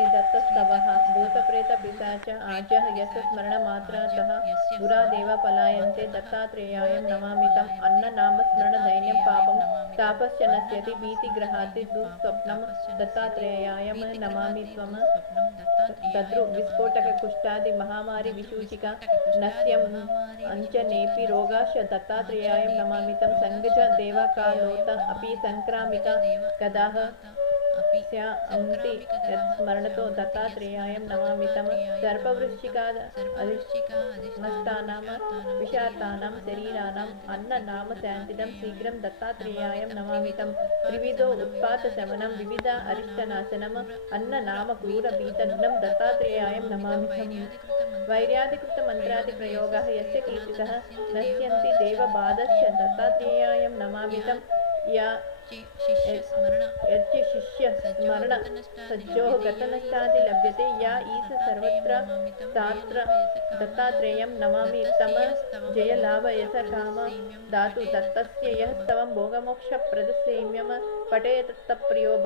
ते दत्तस्तवः भूतप्रेतपिशाच आज्यः यस्य स्मरणमात्रातः दुरादेव पलायन्ते दत्तात्रेयाय नमामितम् अन्ननामस्मरणदैन्यं पापं तापश्च नश्यति भीतिग्रहाति दुःस्वप्नं दत्तात्रेयाय नमामि त्वं दद्रु विस्फोटककुष्ठादि महामारी विसूचिका नस्यम् अंचनेपि रोगाश्च दत्तात्रेयाय नमामितं संगज देवकालोत अपि संक्रामिका गदाः स्यान्ति यत्स्मरणतो दत्तात्रेयाय नमामितं सर्पवृश्चिका नष्टानां विषार्तानां शरीराणाम् अन्ननाम शान्तिदं शीघ्रं दत्तात्रेयाय नमामितं त्रिविधो उत्पातशमनं विविधा अरिष्टनाशनम् अन्ननाम क्रूरभीतग्नं दत्तात्रेयाय नमामितं वैर्यादिकृतमन्त्रादिप्रयोगः यस्य कीर्तितः नश्यन्ति देवबाधश्च दत्तात्रेयाय नमामितं यच्च शिष्यस्मरण सज्जोः गतनष्टादि लभ्यते या ईश सर्वत्र तात्र दत्तात्रेयं नमामि तम जयलाभ यश काम दातु दत्तस्य यः स्तवं भोगमोक्षप्रदसेम्यं पठेत् तत्प्रियो